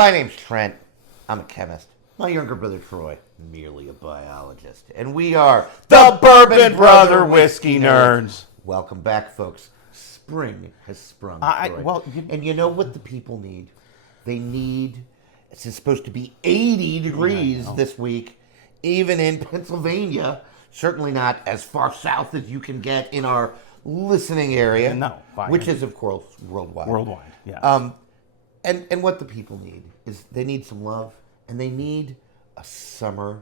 My name's Trent. I'm a chemist. My younger brother Troy, merely a biologist. And we are the Bourbon Brother Whiskey Nerds. Welcome back, folks. Spring has sprung. And you know what the people need? They need, it's supposed to be 80 degrees this week, even in Pennsylvania. Certainly not as far south as you can get in our listening area. No, which is, of course, worldwide. Worldwide, yeah. And what the people need is they need some love, and they need a summer,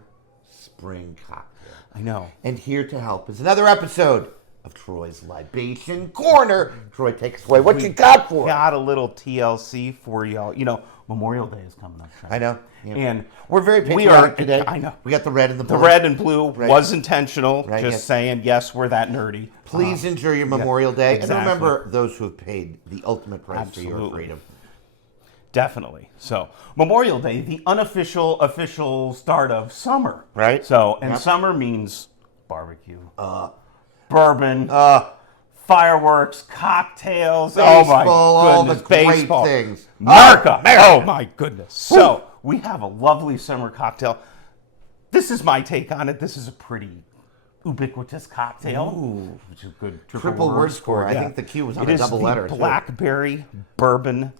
spring cocktail. I know. And here to help is another episode of Troy's Libation Corner. Troy, take us away. What you got for us? Got a little TLC for y'all. You know, Memorial Day is coming up. Trent. I know. Yeah. And we're very patriotic today. I know. We got the red and the blue. The red and blue was intentional. Right, just saying, yes, we're that nerdy. Please enjoy your Memorial Day. Exactly. And remember those who have paid the ultimate price for your freedom. Definitely. So, Memorial Day, the official start of summer. Right. So, and summer means barbecue, bourbon, fireworks, cocktails, baseball, oh my goodness, all the baseball. Great things. America. Oh my goodness. So, we have a lovely summer cocktail. This is my take on it. This is a pretty ubiquitous cocktail. Ooh. Which is a good Triple word score. I think the Q was on a double letter. It is the Blackberry Bourbon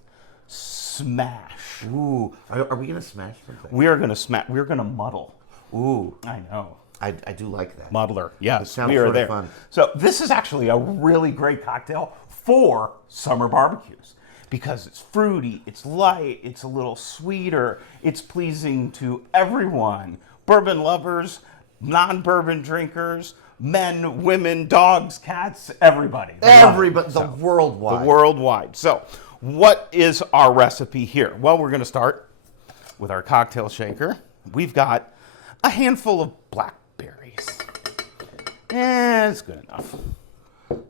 Smash. Ooh. Are we going to smash something? We are going to smash. We're going to muddle. Ooh. I know. I do like that. Muddler. Yes, sounds we are sort of there. fun. So this is actually a really great cocktail for summer barbecues because it's fruity, it's light, it's a little sweeter, it's pleasing to everyone. Bourbon lovers, non-bourbon drinkers, men, women, dogs, cats, everybody. Everybody. The worldwide. The worldwide. So what is our recipe here? Well, we're going to start with our cocktail shaker. We've got a handful of blackberries. And it's good enough.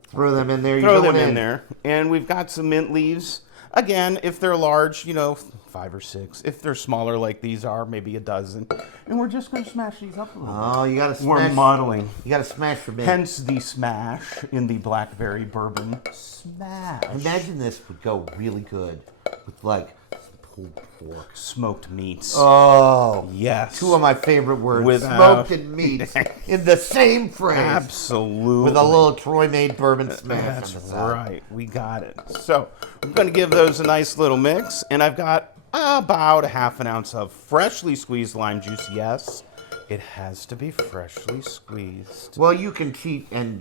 Throw them in there. Throw them in there. And we've got some mint leaves. Again, if they're large, 5 or 6. If they're smaller like these are, maybe a dozen. And we're just going to smash these up a little bit. Oh, you got to smash. We're modeling. You got to smash for mint. Hence the smash in the Blackberry Bourbon Smash. Imagine this would go really good with like pulled pork. Smoked meats. Oh. Yes. Two of my favorite words. Without... Smoked and meats in the same phrase. Absolutely. With a little Troy-made bourbon smash. That's on the side. Right. We got it. So I'm going to give those a nice little mix. And I've got about a half an ounce of freshly squeezed lime juice. Yes, it has to be freshly squeezed. Well, you can cheat and,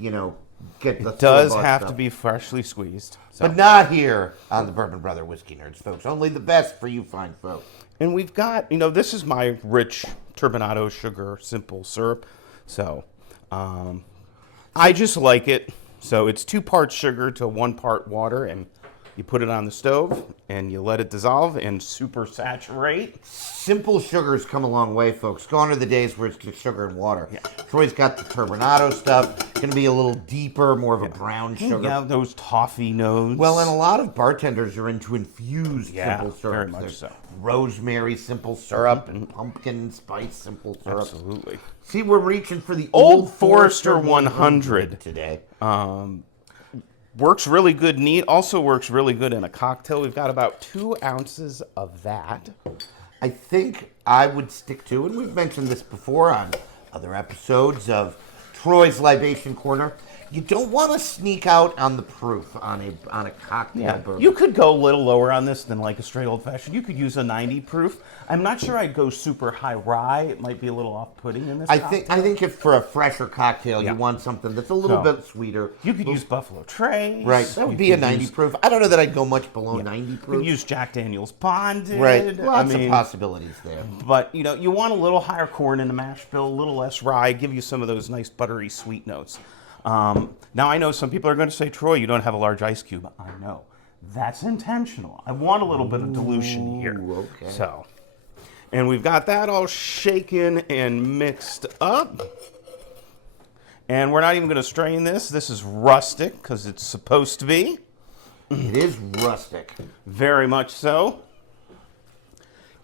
get the It does stuff. have to be freshly squeezed. So. But not here on the Bourbon Brother Whiskey Nerds, folks. Only the best for you fine folks. And we've got, this is my rich turbinado sugar simple syrup. So I just like it. So it's 2 parts sugar to 1 part water, and you put it on the stove and you let it dissolve and super saturate. Simple sugars come a long way, folks. Gone are the days where it's just sugar and water. Yeah. Troy's got the turbinado stuff. Going to be a little deeper, more of a brown sugar. Yeah, those toffee notes. Well, and a lot of bartenders are into infused simple syrup. Very much so. Rosemary simple syrup and pumpkin spice simple syrup. Absolutely. See, we're reaching for the Old Forester 100 today. Works really good neat. Also works really good in a cocktail. We've got about 2 ounces of that. I think I would stick to, and we've mentioned this before on other episodes of Troy's Libation Corner, you don't want to sneak out on the proof on a cocktail bourbon. You could go a little lower on this than like a straight old fashioned. You could use a 90 proof. I'm not sure I'd go super high rye. It might be a little off-putting in this cocktail. I think if for a fresher cocktail you want something that's a little bit sweeter. You could use Buffalo Trace. Right, that would be a 90 proof. I don't know that I'd go much below 90 proof. You could use Jack Daniel's Bonded. Right, lots of possibilities there. But, you want a little higher corn in the mash bill, a little less rye, give you some of those nice buttery sweet notes. Now, I know some people are going to say, Troy, you don't have a large ice cube. I know. That's intentional. I want a little bit of dilution here. Okay. So, and we've got that all shaken and mixed up. And we're not even going to strain this. This is rustic because it's supposed to be. It is rustic. Very much so.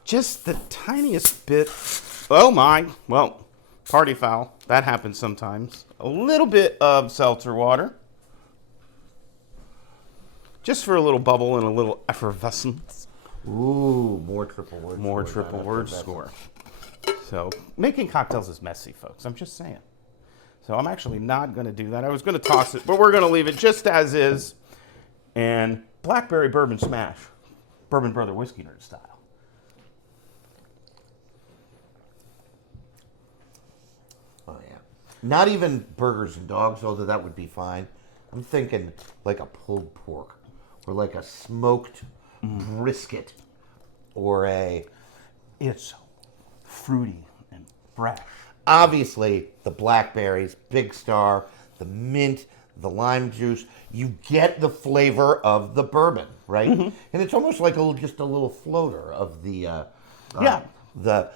Just the tiniest bit. Oh, my. Well, party foul. That happens sometimes. A little bit of seltzer water. Just for a little bubble and a little effervescence. Ooh, more triple word More triple word score. So making cocktails is messy, folks. I'm just saying. So I'm actually not going to do that. I was going to toss it, but we're going to leave it just as is. And Blackberry Bourbon Smash, Bourbon Brother Whiskey Nerd style. Oh, yeah. Not even burgers and dogs, although that would be fine. I'm thinking like a pulled pork or like a smoked brisket or a... It's fruity and fresh. Obviously, the blackberries, Big Star, the mint, the lime juice. You get the flavor of the bourbon, right? And it's almost like just a little floater of the the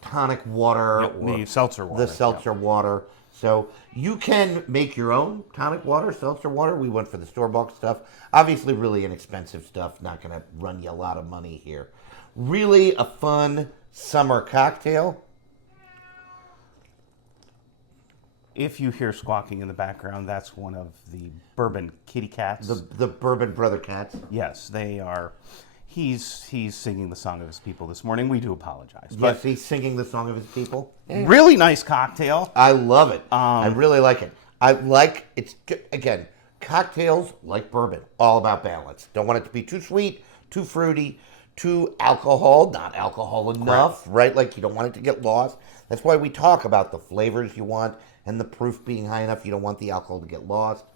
tonic water, Yep, or the seltzer water. The seltzer water. So you can make your own tonic water, seltzer water. We went for the store-bought stuff. Obviously, really inexpensive stuff. Not going to run you a lot of money here. Really a fun summer cocktail. If you hear squawking in the background, that's one of the bourbon kitty cats. The Bourbon Brother cats. Yes, they are. He's singing the song of his people this morning. We do apologize. Yes, he's singing the song of his people. Really nice cocktail. I love it. I really like it. It's, again, cocktails like bourbon, all about balance. Don't want it to be too sweet, too fruity, too alcohol, not alcohol enough, right? Like you don't want it to get lost. That's why we talk about the flavors you want and the proof being high enough. You don't want the alcohol to get lost.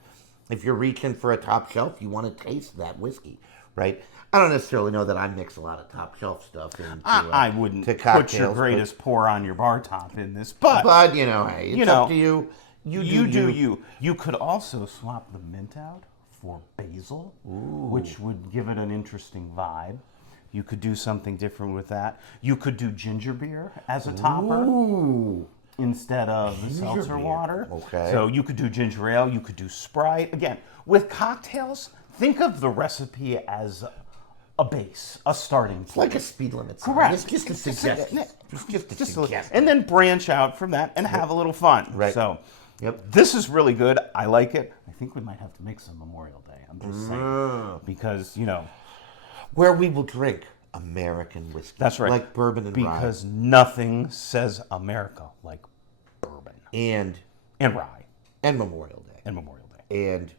If you're reaching for a top shelf, you want to taste that whiskey, right? I don't necessarily know that I mix a lot of top shelf stuff into I wouldn't to put your greatest pour on your bar top in this, but you know, hey, it's up to you. You do you. You could also swap the mint out for basil, which would give it an interesting vibe. You could do something different with that. You could do ginger beer as a topper instead of the seltzer water. Okay. So you could do ginger ale. You could do Sprite. Again, with cocktails, think of the recipe as a base, a starting point. It's like a speed limit sign. Correct. It's just a suggestion. Just a suggestion. And then branch out from that and have a little fun. Right. So this is really good. I like it. I think we might have to make some Memorial Day. I'm just saying. Because, you know. Where we will drink American whiskey. That's right. Like bourbon and rye. Because nothing says America like bourbon. And rye. And Memorial Day. And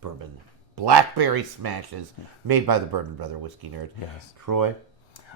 bourbon. Blackberry Smashes made by the Bourbon Brother Whiskey Nerd. Yes. Troy?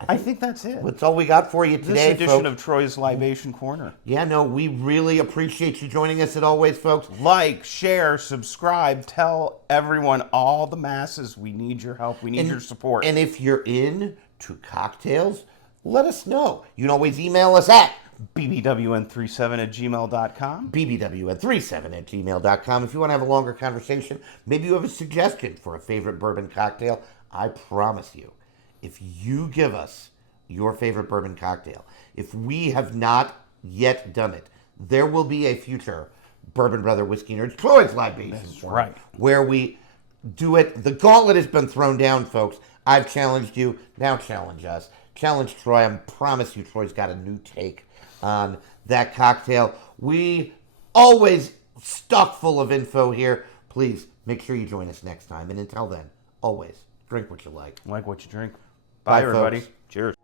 I think that's it. That's all we got for you today, This edition of Troy's Libation Corner. Yeah, no, we really appreciate you joining us as always, folks. Like, share, subscribe, tell everyone, all the masses, we need your help, we need your support. And if you're into cocktails, let us know. You can always email us at bbwn37@gmail.com. bbwn37@gmail.com. If you want to have a longer conversation, maybe you have a suggestion for a favorite bourbon cocktail, I promise you, if you give us your favorite bourbon cocktail, if we have not yet done it, there will be a future Bourbon Brother Whiskey Nerds Troy's Libation. That's right. Where we do it. The gauntlet has been thrown down, folks. I've challenged you. Now challenge us. Challenge Troy. I promise you Troy's got a new take on that cocktail. We always stuck full of info here. Please make sure you join us next time. And until then, always drink what you like. Like what you drink. Bye, everybody. folks. Cheers.